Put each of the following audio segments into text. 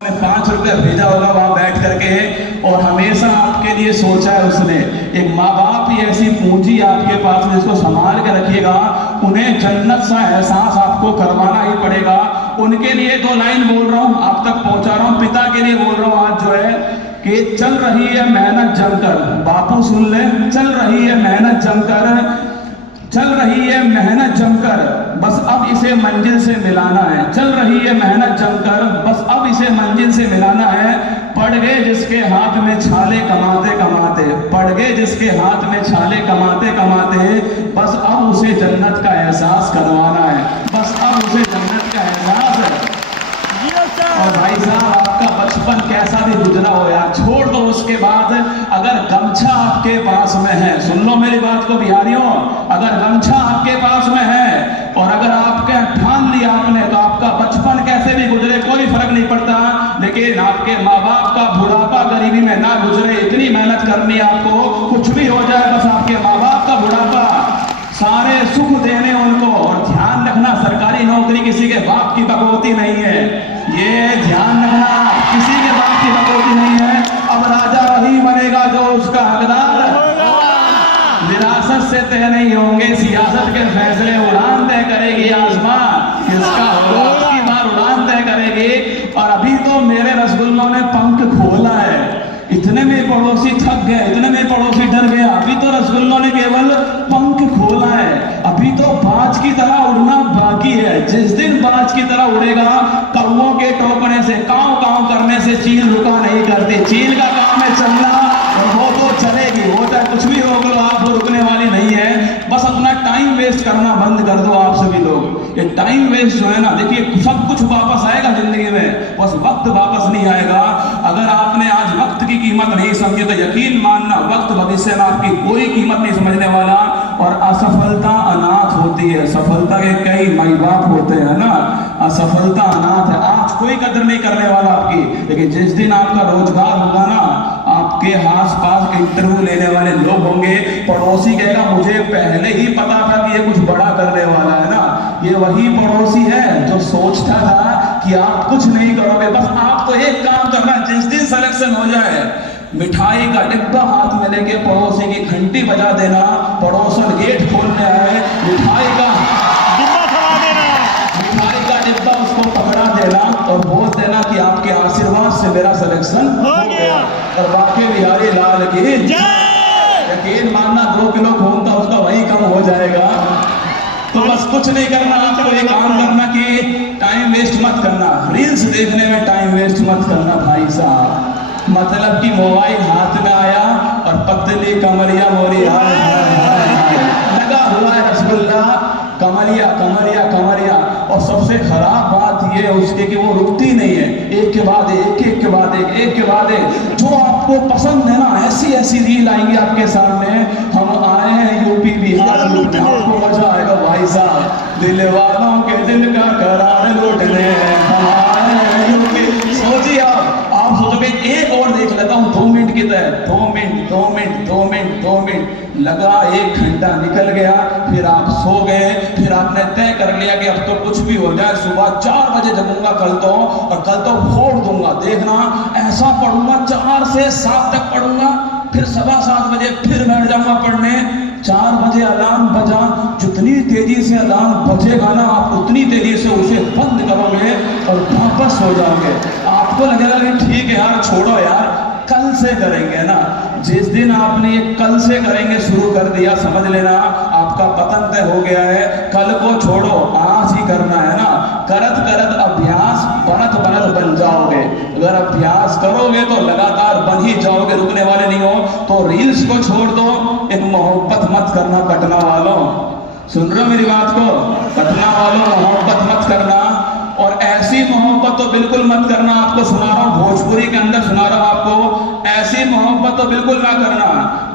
5 रुपया भेजा होगा वहां बैठ करके, और हमेशा आपके लिए सोचा है उसने। एक माँ बाप ही ऐसी पूंजी आपके पास में जिसको संभाल के रखिएगा, उन्हें जन्नत सा एहसास आपको करवाना ही पड़ेगा। उनके लिए 2 लाइन बोल रहा हूं, आप तक पहुंचा रहा हूं, पिता के लिए बोल रहा हूं आज जो है कि चल रही है मेहनत जमकर, बापू सुन ले, चल रही है मेहनत जमकर, चल रही है मेहनत जमकर, बस अब इसे मंजिल से मिलाना है। चल रही है मेहनत जमकर, बस अब इसे मंजिल से मिलाना है। पड़ गए जिसके हाथ में छाले कमाते कमाते, पड़ गए जिसके हाथ में छाले कमाते कमाते, बस अब उसे जन्नत का एहसास करवाना है, बस अब उसे जन्नत का एहसास है। और भाई साहब, आपका बचपन कैसा भी गुजरा हो यार, छोड़ दो उसके बाद। अगर गमछा आपके पास में है, सुन लो मेरी बात को बिहारियों, अगर गमछा आपके पास में है और अगर आपके ठान लिया आपने, तो आपका बचपन कैसे भी गुजरे कोई फर्क नहीं पड़ता, लेकिन आपके माँ बाप का बुढ़ापा गरीबी में ना गुजरे, इतनी मेहनत करनी आपको, कुछ भी हो जाए बस आपके माँ बाप का बुढ़ापा सारे सुख देने उनको। और ध्यान रखना, सरकारी नौकरी किसी के बाप की बकौती नहीं है, ये ध्यान रखना, किसी के बाप की बकौती नहीं है। अब राजा वही बनेगा जो उसका हकदार, विरासत से तय नहीं होंगे, सियासत के फैसले उड़ान तय करेगी आसमान, किसका होगा आपकी बार उड़ान तय करेगी। और अभी तो मेरे रसगुल्लों ने पंख खोला है, इतने में पड़ोसी थक गए, इतने में पड़ोसी डर गया, अभी तो रसगुल्लों ने केवल पंख खोला है, अभी तो बाज की तरह उड़ना बाकी है। जिस दिन बाज की तरह उड़ेगा, कौवों के टोकने से, काव काव करने से चील रुका नहीं करती, चील का काम है चलना, और वो तो चलेगी, वो चाहे कुछ भी हो गया, आप वो रुकने वाली नहीं है। बस अपना टाइम वेस्ट करना बंद कर दो आप सभी लोग। ये टाइम वेस्ट जो है ना, देखिए सब कुछ वापस आएगा जिंदगी में, बस वक्त वापस नहीं आएगा। अगर आपने आज वक्त की कीमत नहीं समझी तो यकीन मानना, वक्त भविष्य में आपकी कोई कीमत नहीं समझने वाला। और असफलता अनाथ होती है, सफलता के कई माई बाप होते हैं ना, असफलता अनाथ है, आज कोई कदर नहीं करने वाला आपकी, लेकिन जिस दिन आपका रोजगार होगा ना, आपके आस पास इंटरव्यू लेने वाले लोग होंगे, पड़ोसी कहेगा मुझे पहले ही पता था कि ये कुछ बड़ा करने वाला है ना। ये वही पड़ोसी है जो सोचता था कि आप कुछ नहीं करोगे, बस आप तो एक काम करना, जिस दिन सिलेक्शन हो जाए, मिठाई का डिब्बा हाथ में लेके पड़ोसी की घंटी बजा देना, पड़ोसन गेट खोलने आए, मिठाई का डिब्बा उसको पकड़ा देना और बोल देना कि आपके आशीर्वाद से मेरा सिलेक्शन हो गया। और बाकी बिहारी लाल की यकीन मानना, 2 किलो खून था उसका वही कम हो जाएगा। तो बस कुछ नहीं करना, आपको एक काम करना कि टाइम वेस्ट मत करना, रील्स देखने में टाइम वेस्ट मत करना भाई साहब। मतलब कि मोबाइल हाथ में आया और पतली कमरिया मोरी लगा हुआ है रसगुल्ला, कमरिया कमरिया कमरिया। और सबसे खराब बात यह है उसके कि वो रुकती नहीं है, एक के बाद एक, एक के बाद एक, एक के बाद एक। जो आपको पसंद है ना, ऐसी ऐसी रील आएंगी आपके सामने। हम आए हैं यूपी बिहार लूटने, आपको मजा आएगा भाई साहब, दिल वालों के दिल का करार लूटने हम आए हैं यूपी। सोचिए आप सोचोगे एक और देख लेता हूँ 2 मिनट की तरह, 2 मिनट 2 मिनट 2 मिनट 2 मिनट लगा, 1 घंटा निकल गया, फिर आप सो गए, फिर आपने तय कर लिया कि अब तो कुछ भी हो जाए, सुबह 4 बजे जगूंगा कल तो, और कल तो फोड़ दूंगा, देखना ऐसा पढ़ूंगा 4 से 7 तक पढ़ूंगा, फिर 7:15 बजे फिर बैठ जाऊंगा पढ़ने। 4 बजे अलार्म बजा, जितनी तेजी से अलार्म बजेगा ना, आप उतनी तेजी से उसे बंद करोगे और वापस हो जाओगे। आपको लगेगा कि ठीक है यार, छोड़ो यार, कल से करेंगे ना। जिस दिन आपने ये कल से करेंगे शुरू कर दिया, समझ लेना आपका पतन तय हो गया है। कल को छोड़ो, आज ही करना है ना। करत करत अभ्यास बनत बनत बन जाओगे। अगर अभ्यास करोगे तो लगातार बन ही जाओगे, रुकने वाले नहीं हो। तो रील्स को छोड़ दो, एक मोहब्बत मत करना पटना वालों, सुन रहे हो मेरी बात को, पटना वालों मोहब्बत मत करना। और ऐसी मोहब्बत तो बिल्कुल मत करना, आपको सुना रहा हूं, भोजपुरी के अंदर सुना रहा हूं आपको, ऐसी मोहब्बत तो बिल्कुल ना करना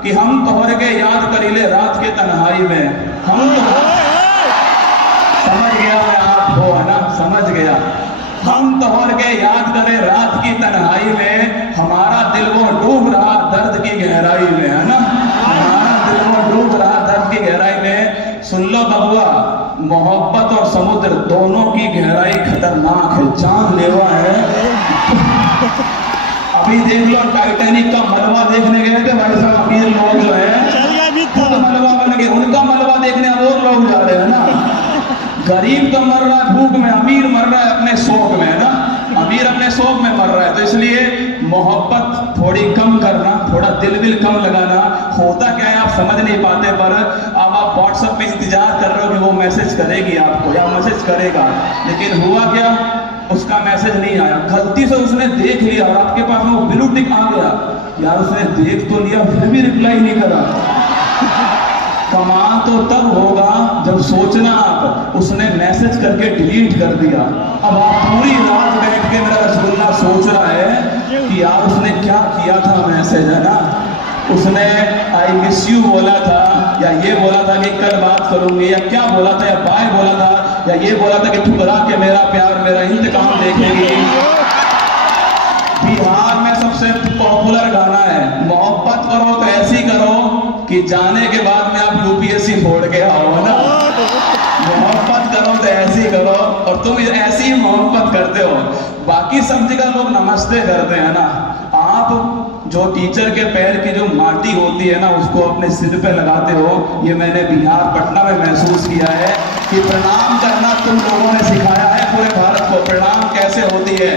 कि हम तोहर के याद करीले रात के तन्हाई में। हम तो समझ गया मैं, आप हो है ना, समझ गया। हम तोहर के याद करे रात की तन्हाई में, हमारा दिल वो डूब रहा दर्द की गहराई में, है ना, हमारा दिल वो डूब रहा दर्द की गहराई में। सुन लो बबुआ, मोहब्बत और समुद्र दोनों की गहराई खतरनाक है, जानलेवा है। अभी देख लो, टाइटैनिक का मलबा देखने गए थे भाई साहब, अमीर लोग जो है खुद मलबा बन गए, उनका मलबा देखने और लोग जा रहे हैं ना। गरीब तो मर रहा है भूख में, अमीर मर रहा है अपने शौक में, है ना, अमीर अपने शौक में मर रहा है। तो इसलिए मोहब्बत थोड़ी कम करना, थोड़ा दिल विल कम लगाना। होता क्या है आप समझ नहीं पाते, पर अब आप व्हाट्सएप पे इंतजार कर रहे हो कि वो मैसेज करेगी आपको या मैसेज करेगा, लेकिन हुआ क्या, उसका मैसेज नहीं आया। गलती से उसने देख लिया और आपके पास में वो ब्लू टिक आ गया, यार उसने देख तो लिया फिर भी रिप्लाई नहीं करा। कमाल तो तब होगा जब सोचना आप उसने मैसेज करके डिलीट कर दिया। अब आप पूरी रात बैठ के मेरा रसगुल्ला सोच रहा है कि यार उसने क्या किया था मैसेज, है ना, उसने आई मिस यू बोला था, या ये बोला था कि कल बात करूंगी, या क्या बोला था, या बाय बोला था, या ये बोला था कि ठुकरा के मेरा प्यार मेरा इंतकाम देखेगी। बिहार में सबसे पॉपुलर गाना है, मोहब्बत करो तो ऐसी करो कि जाने के बाद में आप यूपीएससी फोड़ के आओ, है ना। मोहब्बत करो तो ऐसी करो, और तुम ऐसी ही मोहब्बत करते हो। बाकी सब जगह लोग नमस्ते करते हैं ना, आप जो टीचर के पैर की जो माटी होती है ना उसको अपने सिर पे लगाते हो। ये मैंने बिहार पटना में महसूस किया है कि प्रणाम करना तुम लोगों ने सिखाया है पूरे भारत को, प्रणाम कैसे होती है।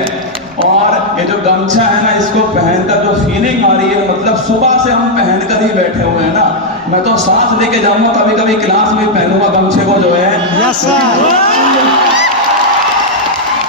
और ये जो गमछा है ना, इसको पहनकर जो फीलिंग आ रही है, मतलब सुबह से हम पहनकर ही बैठे हुए हैं ना। मैं तो सांस लेके जाऊंगा, कभी कभी क्लास में पहनूंगा गमछे को जो है।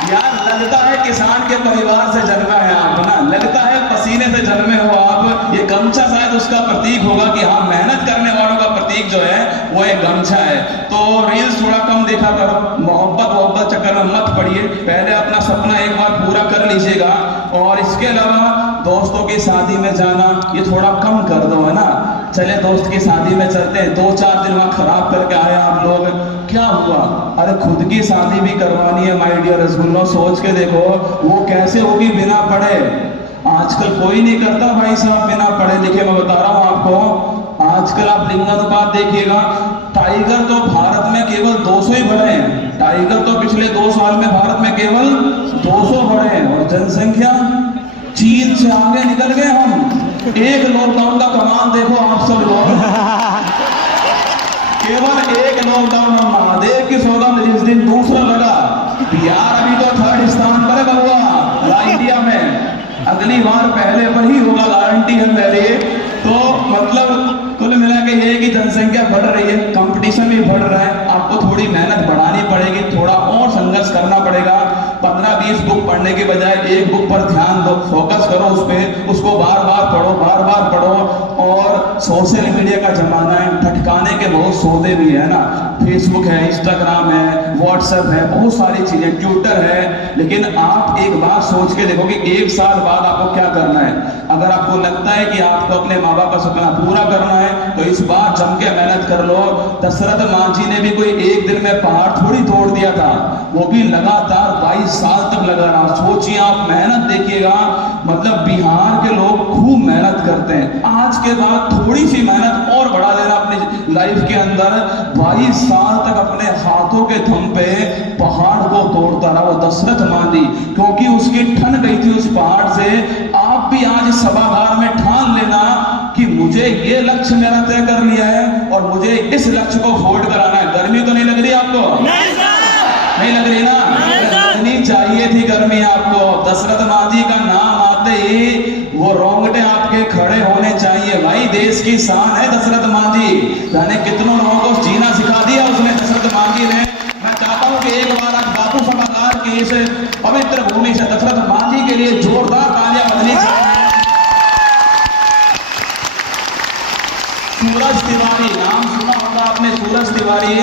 यार लगता है किसान के परिवार से जन्मा है आप ना, लगता है पसीने से जन्मे हो आप। ये गमछा शायद उसका प्रतीक होगा कि हाँ, मेहनत करने वालों का प्रतीक जो है वो एक गमछा है। तो रील्स थोड़ा कम देखा करो, मोहब्बत चक्कर में मत पड़िए, पहले अपना सपना एक बार पूरा कर लीजिएगा। और इसके अलावा दोस्तों की शादी में जाना ये थोड़ा कम कर दो, है ना। चले दोस्त की शादी में चलते हैं, 2-4 दिन वहां खराब करके आए आप लोग, क्या हुआ, अरे खुद की शादी भी करवानी है माय डियर रसगुल्लो। सोच के देखो वो कैसे होगी बिना पढ़े। आजकल कोई नहीं करता भाई साहब बिना पढ़े लिखे, मैं बता रहा हूं आपको। आजकल आप लिंगानुपात देखिएगा, टाइगर तो भारत में केवल 200 ही बढ़े हैं, टाइगर तो पिछले 2 साल में भारत में केवल 200 बढ़े हैं, और जनसंख्या चीन से आगे निकल गए हम। एक लॉकडाउन का कमाल देखो आप सब लोग, केवल एक लॉकडाउन में महादेव की सौगंध जिस दिन दूसरा लगा। बिहार अभी तो 3rd स्थान पर है बबुआ इंडिया में, अगली बार पहले पर ही होगा, गारंटी है मेरी। तो मतलब कुल मिला के ये कि जनसंख्या बढ़ रही है, कंपटीशन भी बढ़ रहा है, आपको थोड़ी मेहनत बढ़ानी पड़ेगी, थोड़ा और संघर्ष करना पड़ेगा। 15-20 बुक पढ़ने के बजाय एक बुक पर ध्यान दो, फोकस करो उस पर, उसको बार बार पढ़ो। और सोशल मीडिया का जमाना है, ठटकाने के बहुत सौदे भी है ना, फेसबुक है, इंस्टाग्राम है, व्हाट्सएप है, बहुत सारी चीजें, ट्विटर है। लेकिन आप एक बात सोच के देखो कि 1 साल बाद आपको क्या करना है। अगर आपको लगता है कि आपको अपने माँ बाप का सपना पूरा करना है तो इस बार जम के मेहनत कर लो। दशरथ मांझी ने भी कोई एक दिन में पहाड़ थोड़ी तोड़ दिया था, वो भी लगातार 22 साल तक लगा रहा। सोचिए आप, मेहनत देखिएगा, मतलब बिहार के लोग खूब मेहनत करते हैं। आज के बाद थोड़ी सी मेहनत और बढ़ा देना अपनी लाइफ के अंदर। 22 साल तक अपने हाथों के थम पे पहाड़ को तोड़ता रहा वो दशरथ मांझी, क्योंकि उसकी ठन गई थी उस पहाड़ से। आप भी आज सभागार में ठान लेना कि मुझे ये लक्ष्य मेरा तय कर लिया है और मुझे इस लक्ष्य को फोल्ड कराना है। गर्मी तो नहीं लग रही आपको? नहीं लग रही ना? लगनी चाहिए थी गर्मी आपको। दशरथ मांझी का नाम आते ही वो रोंगटे आपके खड़े होने चाहिए। भाई देश की शान है दशरथ मांझी, जाने कितनों लोगों को जीना सिखा दिया उसने, दशरथ मांझी ने। मैं चाहता हूं कि एक बार आप बापू सभागार की इस पवित्र भूमि से दशरथ मांझी के लिए जोरदार तालियां बजनी चाहिए। सूरज तिवारी, नाम सुना होगा आपने, सूरज तिवारी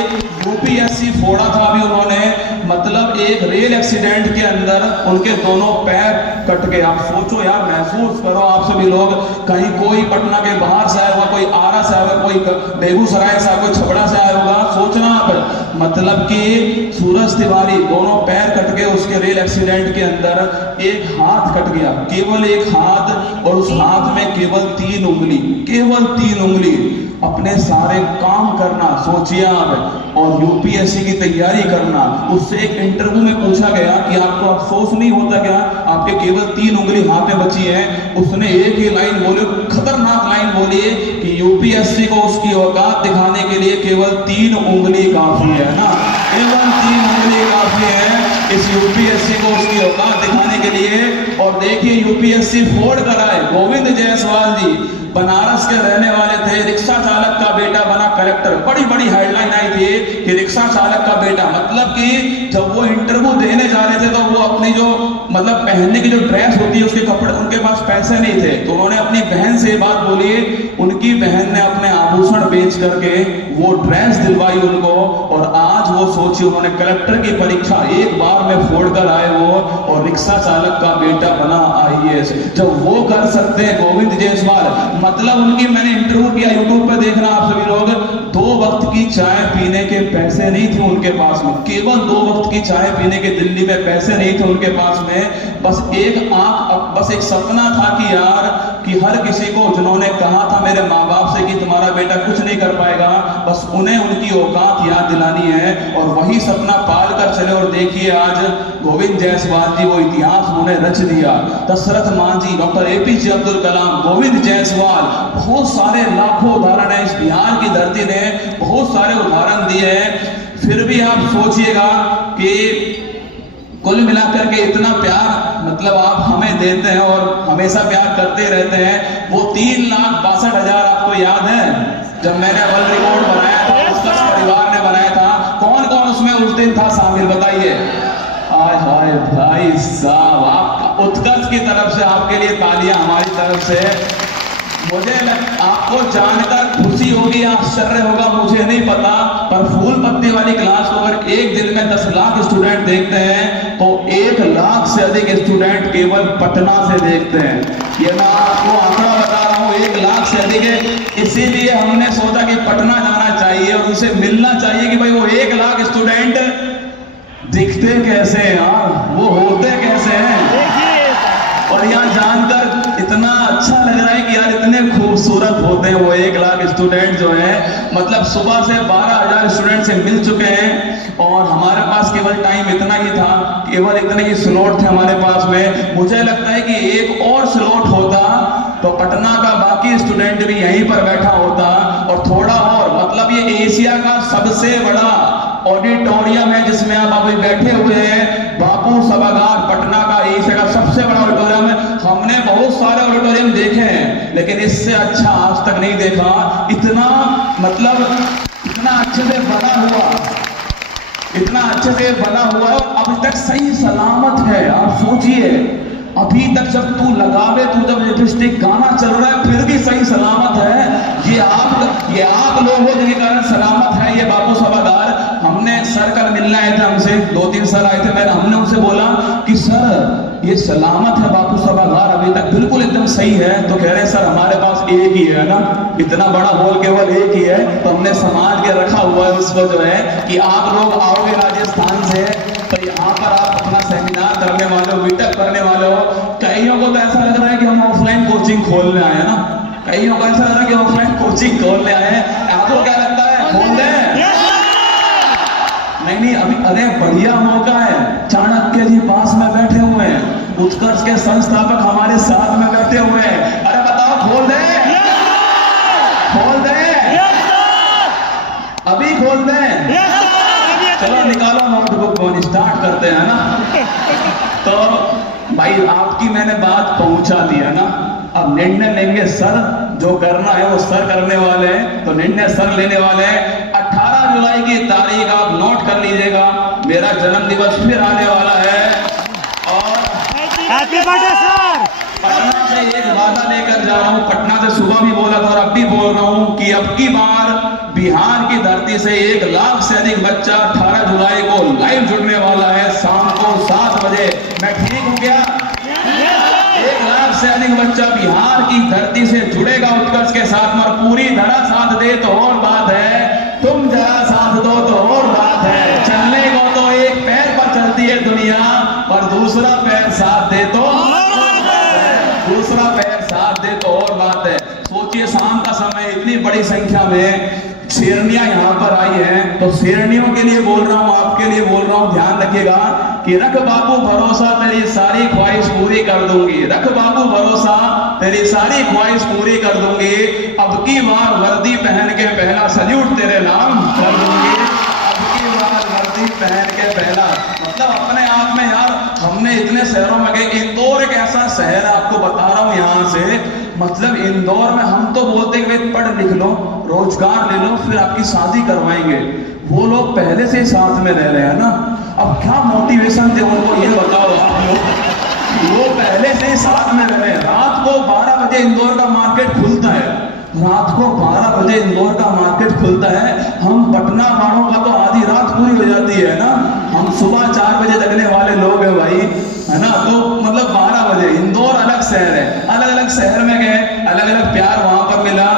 यूपीएससी फोड़ा था अभी उन्होंने, मतलब एक रेल एक्सीडेंट के अंदर उनके दोनों पैर कट गए। आप सोचो यार, महसूस करो आप सभी लोग, कहीं कोई पटना के बाहर से आया होगा, कोई आरा से आया होगा, कोई बेगूसराय से आया, कोई छपड़ा से आया होगा, सोचना आप। मतलब कि सूरज तिवारी दोनों पैर कट गए उसके रेल एक्सीडेंट के अंदर। एक हाथ कट गया, केवल एक हाथ, और उस हाथ में केवल 3 उंगली, केवल 3 उंगली। अपने सारे काम करना, सोचिए आप, और यूपीएससी की तैयारी करना। उससे एक इंटरव्यू में पूछा गया कि आपको अफसोस नहीं होता क्या, आपके केवल 3 उंगली हाथ में बची है। उसने एक ही लाइन बोली, खतरनाक लाइन बोली कि यूपीएससी को उसकी औकात दिखाने के लिए केवल 3 उंगली काफी है ना, केवल 3 उंगली काफी है इस यूपीएससी को उसकी औकात दिखाने के लिए। और देखिए यूपीएससी फोड़ कर आए। गोविंद जायसवाल जी बनारस के रहने वाले थे, रिक्शा चालक का बेटा बना कलेक्टर। बड़ी बड़ी हेडलाइन आई थी कि रिक्शा चालक का बेटा, मतलब कि जब वो इंटरव्यू देने जा रहे थे तो वो अपनी जो मतलब पहनने की जो ड्रेस होती है उसके कपड़े, उनके पास पैसे नहीं थे, तो उन्होंने अपनी बहन से बात बोली। उनकी बहन ने अपने आभूषण बेच करके वो ड्रेस दिलवाई उनको, और आज वो सोचिए उन्होंने कलेक्टर की परीक्षा एक बार में फोड़ कर आए वो, और रिक्शा चालक का बेटा बना आईएएस। जब वो कर सकते हैं गोविंद जायसवाल, मतलब उनकी मैंने इंटरव्यू किया, यूट्यूब पे देखना आप सभी लोग, 2 वक्त की चाय पीने के पैसे नहीं थे उनके पास में, केवल 2 वक्त की चाय पीने के दिल्ली में पैसे नहीं थे उनके पास में। बस एक सपना था कि यार, कि हर किसी को जिन्होंने कहा था मेरे माँ बाप से कि तुम्हारा बेटा कुछ नहीं कर पाएगा, बस उन्हें उनकी औकात याद दिलानी है, और वही सपना पाल कर चले। और देखिए आज गोविंद जायसवाल जी वो इतिहास उन्होंने रच दिया। दशरथ मांझी, डॉक्टर एपीजे अब्दुल कलाम, गोविंद जायसवाल, बहुत सारे लाखों उदाहरण है। इस बिहार की धरती ने बहुत सारे उदाहरण दिए हैं। फिर भी आप सोचिएगा कि कुल मिलाकर के इतना प्यार मतलब आप हमें देते हैं और हमेशा प्यार करते रहते हैं। वो 3,62,000 आपको याद है जब मैंने वर्ल्ड रिकॉर्ड बनाया था, उत्कर्ष परिवार ने बनाया था, कौन कौन उसमें उस दिन था शामिल, बताइए। हाय हाय भाई साहब, आप उत्कर्ष की तरफ से आपके लिए तालियां हमारी तरफ से। मुझे आपको जानकर खुशी होगी, आश्चर्य होगा, मुझे नहीं पता, पर फूल पत्ती वाली क्लास को अगर एक दिन में 10 लाख स्टूडेंट देखते हैं तो 1 लाख से अधिक स्टूडेंट केवल पटना से देखते हैं। ये मैं आपको आंकड़ा बता रहा हूँ, 1 लाख से अधिक है। इसीलिए हमने सोचा कि पटना जाना चाहिए और उनसे मिलना चाहिए कि भाई वो 1 लाख स्टूडेंट दिखते कैसे हैं यार, वो होते कैसे हैं। और यहाँ जानकर इतना अच्छा लग रहा है कि यार इतने खूबसूरत होते हैं वो 1 लाख स्टूडेंट जो है। मतलब सुबह से 12,000 स्टूडेंट से मिल चुके हैं, और हमारे पास केवल टाइम इतना ही था, केवल इतने ही स्लॉट थे हमारे पास में। मुझे लगता है कि एक और स्लॉट होता तो पटना का बाकी स्टूडेंट भी यहीं पर बैठा होता, और थोड़ा और, मतलब ये एशिया का सबसे बड़ा ऑडिटोरियम है जिसमें आप अभी बैठे हुए हैं, बापू सभागार, पटना का एशिया का सबसे बड़ा ऑडिटोरियम है। हमने बहुत सारे ऑडिटोरियम देखे हैं लेकिन इससे अच्छा आज तक नहीं देखा। इतना मतलब इतना अच्छे से बना हुआ, इतना अच्छे से बना हुआ है, और अभी तक सही सलामत है। आप सोचिए, अभी तक जब तू लगावे, तू जब लिपस्टिक गाना चल रहा है फिर भी सही सलामत है। ये आप लोगों के कारण सलामत है ये बापू सभागार। हमने सर कल मिलने आए थे, हमसे 2-3 सर आए थे, हमने उनसे बोला कि सर ये सलामत है बापू सभागार, अभी तक बिल्कुल एकदम सही है। तो कह रहे हैं सर हमारे पास एक ही है ना, इतना बड़ा हॉल केवल एक ही है, तो हमने समाज के रखा हुआ है उसको जो है कि आप लोग आओगे राजस्थान से तो यहाँ पर आप अपना सेमिनार करने वाले हो, मीटअप करने वाले हो। कईयों को तो ऐसा लग रहा है कि हम ऑफलाइन कोचिंग खोलने आए हैं ना, कईयों को ऐसा लग रहा है कि ऑफलाइन कोचिंग खोलने आए हैं। आपको क्या लगता है, खोल दें? नहीं, अभी अरे बढ़िया मौका है। चाणक्य जी पास में बैठे हुए हैं, उत्कर्ष के संस्थापक हमारे साथ में बैठे हुए हैं। अरे बताओ, खोल दे, खोल दे, अभी खोल दे। चलो निकालो नोटबुक, स्टार्ट करते हैं ना। तो भाई आपकी मैंने बात पहुंचा दी है ना, अब निर्णय लेंगे सर, जो करना है वो सर करने वाले हैं, तो निर्णय सर लेने वाले हैं। 18 जुलाई की तारीख आप नोट कर लीजिएगा, मेरा जन्म दिवस फिर आने वाला है, और हैप्पी बर्थडे सर। पटना से एक वादा लेकर जा रहा हूं, पटना से सुबह भी बोला था और अब भी बोल रहा हूं कि अब की बार बिहार की धरती से 1 लाख से अधिक बच्चा 18 जुलाई को लाइव जुड़ने वाला है शाम को 7 बजे। मैं ठीक हूं क्या? 1 लाख से अधिक बच्चा बिहार की धरती से जुड़ेगा उत्कर्ष के साथ में, और पूरी धड़ा साथ दे तो और बात है, तुम जरा साथ दो तो और बात है। चलने को तो एक पैर पर चलती है दुनिया, पर दूसरा पैर साथ दे तो, दूसरा पैर साथ दे तो और बात है। सोचिए शाम का समय में इतनी बड़ी संख्या में शेरनियां यहाँ पर आई हैं, तो शेरनियों के लिए बोल रहा हूँ, आपके लिए बोल रहा हूँ, ध्यान रखिएगा कि रख बाबू भरोसा तेरी सारी ख्वाहिश पूरी कर दूंगी, रख बाबू भरोसा तेरी सारी ख्वाहिश पूरी कर दूंगी, अब की बार वर्दी पहन के पहला सल्यूट तेरे नाम कर दूंगी, अब की बार वर्दी पहन के पहला। मतलब अपने आप में यार हमने इतने शहरों में गए, इंदौर एक ऐसा शहर है, आपको बता रहा हूँ यहाँ से, मतलब इंदौर में हम तो बोलते हैं कि पढ़ लिख लो, रोजगार ले लो, फिर आपकी शादी करवाएंगे। वो लोग पहले से ही साथ में रह रहे हैं ना, अब क्या मोटिवेशन दे उनको ये बताओ आप लोग। वो पहले से ही साथ में रह रहे हैं। रात को 12 बजे इंदौर का मार्केट खुलता है, रात को 12 बजे इंदौर का मार्केट खुलता है। हम पटना वालों का तो आधी रात पूरी हो जाती है ना, हम सुबह 4 बजे जगने वाले लोग हैं भाई, है ना। तो मतलब 12 बजे इंदौर अलग शहर है, अलग अलग शहर में गए, अलग अलग प्यार वहां पर मिला।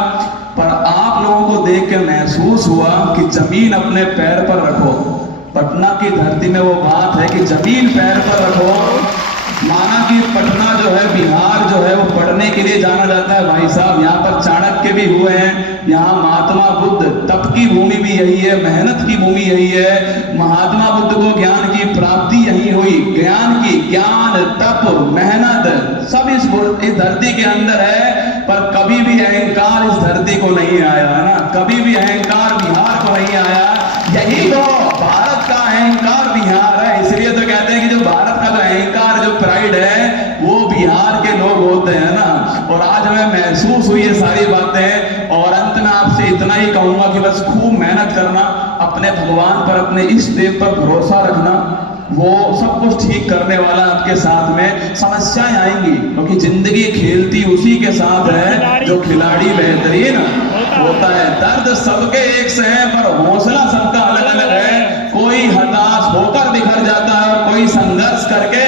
पर आप लोगों को देख के महसूस हुआ कि जमीन अपने पैर पर रखो। पटना की धरती में वो बात है कि जमीन पैर पर रखो। माना कि पटना जो है, बिहार जो है, वो पढ़ने के लिए जाना जाता है भाई साहब। यहाँ पर चाणक्य भी हुए हैं, यहाँ महात्मा बुद्ध, तप की भूमि भी यही है, मेहनत की भूमि यही है। महात्मा बुद्ध को ज्ञान की प्राप्ति यही हुई, ज्ञान की, ज्ञान, तप, मेहनत सब इस धरती के अंदर है। पर कभी भी अहंकार इस धरती को नहीं आया, है ना, कभी भी अहंकार बिहार को नहीं आया। यही तो भारत का अहंकार बिहार है। इसलिए तो कहते हैं कि जो भारत का जो अहंकार, जो प्राइड है, वो बिहार के लोग होते हैं ना। और आज हमें महसूस हुई ये सारी बातें। और अंत में आपसे इतना ही कहूंगा कि बस खूब मेहनत करना, अपने भगवान पर, अपने इष्ट देव पर भरोसा रखना, वो सब कुछ ठीक करने वाला आपके साथ में। समस्याएं आएंगी क्योंकि जिंदगी खेलती उसी के साथ है जो खिलाड़ी बेहतरीन होता है। दर्द सबके एक से है पर हौसला सबका अलग अलग है। कोई हताश होकर बिखर जाता है और कोई संघर्ष करके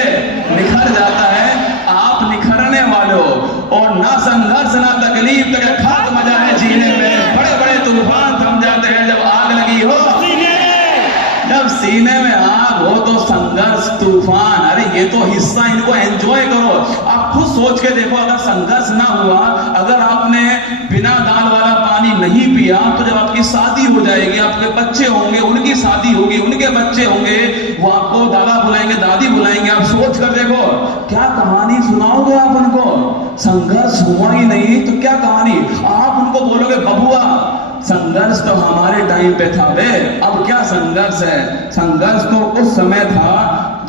निखर जाता है। आप निखरने वाले हो और ना संघर्ष ना तकलीफ तक खाक मजा है जीने में। बड़े बड़े तूफान थम जाते हैं जब आग लगी हो, जब सीने में आग हो तो संघर्ष तूफान, अरे ये तो हिस्सा, इनको एंजॉय करो। आप खुद सोच के देखो, अगर संघर्ष ना हुआ, अगर आपने बिना दाल वाला पानी नहीं पिया, तो जब आपकी शादी हो जाएगी, आपके बच्चे होंगे, उनकी शादी होगी, उनके बच्चे होंगे, वो आपको दादा बुलाएंगे, दादी बुलाएंगे। आप सोच कर देखो, क्या कहानी सुनाओगे आप उनको? संघर्ष हुआ ही नहीं तो क्या कहानी? आप उनको बोलोगे बबुआ संघर्ष तो हमारे टाइम पे था बे, अब क्या संघर्ष है? संघर्ष तो उस समय था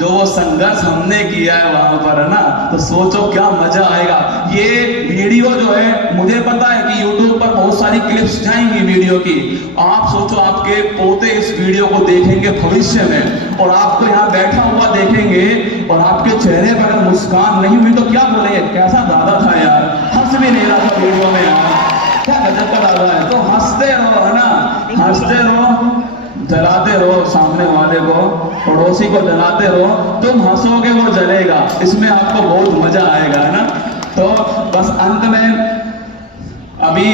जो वो संघर्ष हमने किया है वहां पर, है ना। तो सोचो क्या मजा आएगा। ये वीडियो जो है, मुझे पता है कि YouTube पर बहुत सारी क्लिप्स जाएंगी वीडियो की। आप सोचो आपके पोते इस वीडियो को देखेंगे भविष्य में और आपको यहाँ बैठा हुआ देखेंगे और आपके चेहरे पर अगर मुस्कान नहीं हुई तो क्या बोलेंगे, कैसा दादा था यार, हंस भी नहीं रहा था वीडियो में यार, क्या गजब का दादा है। तो हंसते रहो, है ना, हंसते रहो, जलाते रहो सामने वाले को, पड़ोसी को जलाते रहो। तुम हंसोगे वो जलेगा, इसमें आपको बहुत मजा आएगा, है ना। तो बस अंत में अभी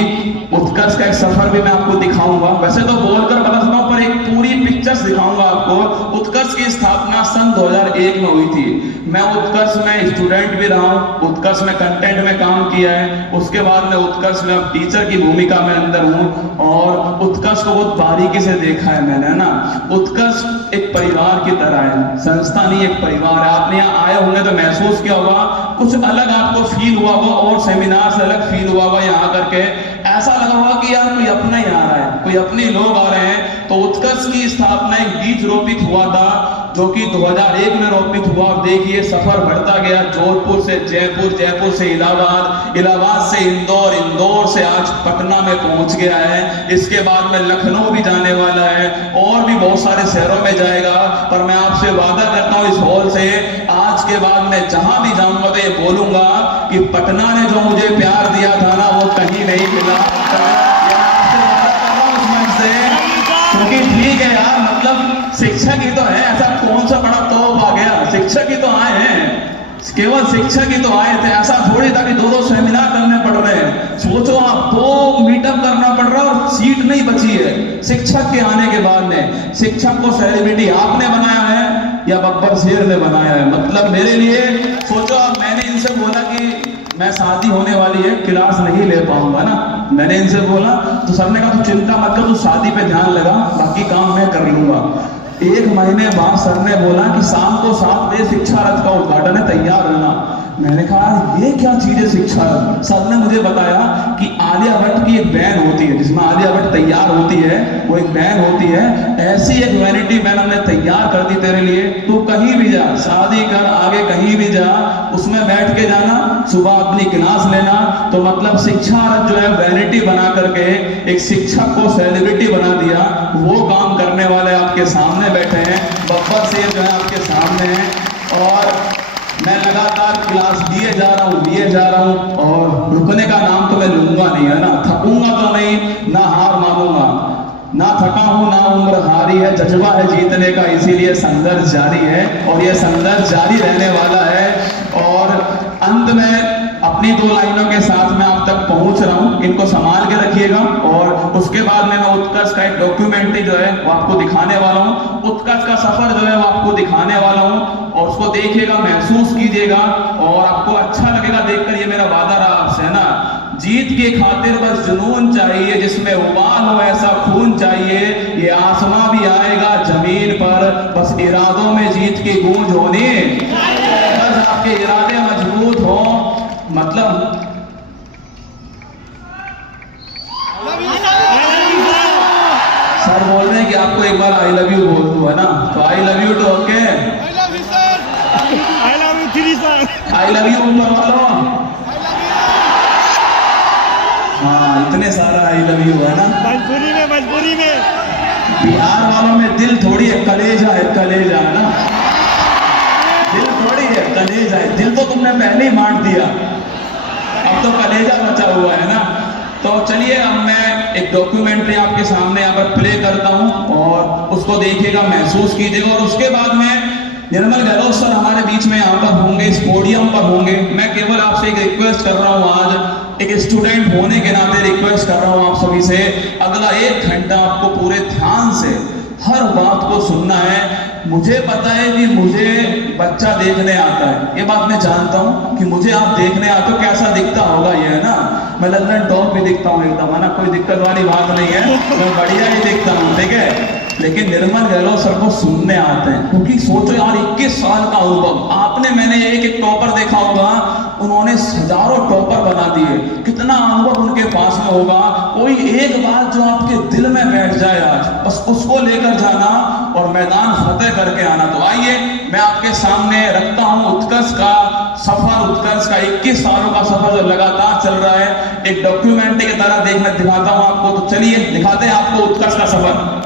उत्कर्ष का एक सफर भी मैं आपको दिखाऊंगा। वैसे तो बोलकर बता सकता हूं, पर एक पूरी पिक्चर्स दिखाऊंगा आपको। उत्कर्ष की स्थापना सन 2001 में हुई थी। मैं उत्कर्ष में स्टूडेंट भी रहा हूं, उत्कर्ष में कंटेंट में काम किया है। उसके बाद में उत्कर्ष में अब टीचर की भूमिका में अंदर हूं और उत्कर्ष को बहुत बारीकी से देखा है मैंने, है ना। उत्कर्ष एक परिवार की तरह है, संस्था नहीं, एक परिवार है। आपने यहाँ आए होंगे तो महसूस किया होगा, कुछ अलग आपको फील हुआ होगा और सेमिनार से अलग फील हुआ होगा। यहाँ करके ऐसा लगा होगा कि यार कोई अपना ही आ रहा है, कोई अपने लोग आ रहे हैं। तो उत्कर्ष की स्थापना एक बीज रोपित हुआ था जो कि 2001 में रोपित हुआ। और देखिए सफर बढ़ता गया, जोधपुर से जयपुर, जयपुर से इलाहाबाद, इलाहाबाद से इंदौर, इंदौर से आज पटना में पहुंच गया है। इसके बाद में लखनऊ भी जाने वाला है और भी बहुत सारे शहरों में जाएगा। पर मैं आपसे वादा करता हूं इस हॉल से, आज के बाद मैं जहां भी जाऊंगा तो ये बोलूंगा कि पटना ने जो मुझे प्यार दिया था ना, वो कहीं नहीं मिला। क्योंकि ठीक है यार, मतलब शिक्षक ही तो है, ऐसा कौन सा बड़ा तोप आ गया, शिक्षक ही तो आए हैं, केवल शिक्षक ही तो आए थे। ऐसा थोड़ी था कि 2-2 सेमिनार करने पड़ रहे हैं। सोचो आप, 2 मीटअप करना पड़ रहा है और सीट नहीं बची है शिक्षक के आने के बाद में। शिक्षक को सेलिब्रिटी आपने बनाया है या बब्बर शेर ने बनाया है? मतलब मेरे लिए सोचो आप, मैंने इनसे बोला कि मैं शादी होने वाली है, क्लास नहीं ले पाऊंगा ना, मैंने इनसे बोला तो सर ने कहा तू चिंता मत कर, तू शादी पे ध्यान लगा, बाकी काम मैं कर लूंगा। 1 महीने बाद सर ने बोला कि शाम को 7 बजे शिक्षा रथ का उद्घाटन है, तैयार रहना। मैंने कहा ये क्या चीज है शिक्षा रथ? सर ने मुझे बताया कि आलिया भट्ट की एक बैन होती है जिसमें आलिया भट्ट तैयार होती है, वो एक बैन होती है, ऐसी एक वैनिटी बैन हमने तैयार कर दी तेरे लिए। तू कहीं भी जा, शादी कर, आगे कहीं भी जा, उसमें बैठ के जाना, सुबह अपनी क्लास लेना। तो मतलब शिक्षा रथ जो है वैनिटी बना करके एक शिक्षक को सेलिब्रिटी बना दिया। वो काम करने वाले आपके सामने बैठे हैं, बब्बर शेर जो है आपके सामने हैं। और मैं लगातार क्लास लिए जा रहा हूँ और रुकने का नाम तो मैं लूंगा नहीं, है ना। थकूंगा तो नहीं, ना हार मानूंगा, ना थका हूं ना उम्र हारी है, जज्बा है जीतने का, इसीलिए संघर्ष जारी है और ये संघर्ष जारी रहने वाला है। और अंत में अपनी 2 लाइनों के साथ मैं आप तक पहुंच रहा हूं, इनको संभाल के रखिएगा। और उसके बाद में मैं उत्कर्ष का एक डॉक्यूमेंट्री जो है वो आपको दिखाने वाला हूं, उत्कर्ष का सफर जो है वो आपको दिखाने वाला हूं और उसको देखिएगा, महसूस कीजिएगा और आपको अच्छा लगेगा देखकर। ये मेरा वादा रहा आपसे, है ना। जीत के खातिर बस जुनून चाहिए, जिसमें उबाल हो ऐसा खून चाहिए, ये आसमां भी आएगा जमीन पर, बस इरादों में जीत की गूंज होनी, बस आपके इरादे मजबूत हो। मतलब सर बोल रहे हैं कि आपको एक बार आई लव यू बोल दूं, है ना। तो I love you too okay, I love you ऊपर वालों, हाँ इतने सारा आई लव यू, है ना। मजबूरी में बिहार वालों में दिल थोड़ी है, कलेजा है, कलेजा, है ना। दिल थोड़ी है, कलेजा है। दिल तो तुमने पहले ही बांट दिया, अब तो कलेजा बचा हुआ है ना। तो चलिए अब मैं एक डॉक्यूमेंट्री आपके सामने यहाँ पर प्ले करता हूँ और उसको देखिएगा, महसूस कीजिएगा। और उसके बाद में निर्मल गहलोत सर हमारे बीच में यहाँ पर होंगे, इस पोडियम पर होंगे। मैं केवल आपसे एक रिक्वेस्ट कर रहा हूँ, आज एक स्टूडेंट होने के नाते रिक्वेस्ट कर रहा हूँ आप सभी से, अगला 1 घंटा आपको पूरे ध्यान से हर बात को सुनना है। मुझे पता है कि मुझे बच्चा देखने आता है, ये बात मैं जानता हूँ कि मुझे आप देखने आते हो, कैसा दिखता होगा ये, है ना। मैं लंदन टॉप भी दिखता हूँ एकदम, है ना, कोई दिक्कत वाली बात नहीं है, मैं बढ़िया ही दिखता हूँ, ठीक है। लेकिन निर्मल गहलोत सर को सुनने आते हैं, क्योंकि सोचो यार 21 साल का अनुभव, आपने मैंने एक टॉपर देखा होगा, उन्होंने हजारों टॉपर बना दिए, कितना अनुभव उनके पास में होगा। कोई एक बात जो आपके दिल में बैठ जाए आज, बस उसको लेकर जाना और मैदान फतेह करके आना। तो आइए मैं आपके सामने रखता हूं उत्कर्ष का सफर, उत्कर्ष का 21 सालों का सफर जो लगातार चल रहा है, एक डॉक्यूमेंट्री की तरह देखना दिखाता हूं आपको। तो चलिए दिखाते हैं आपको उत्कर्ष का सफर।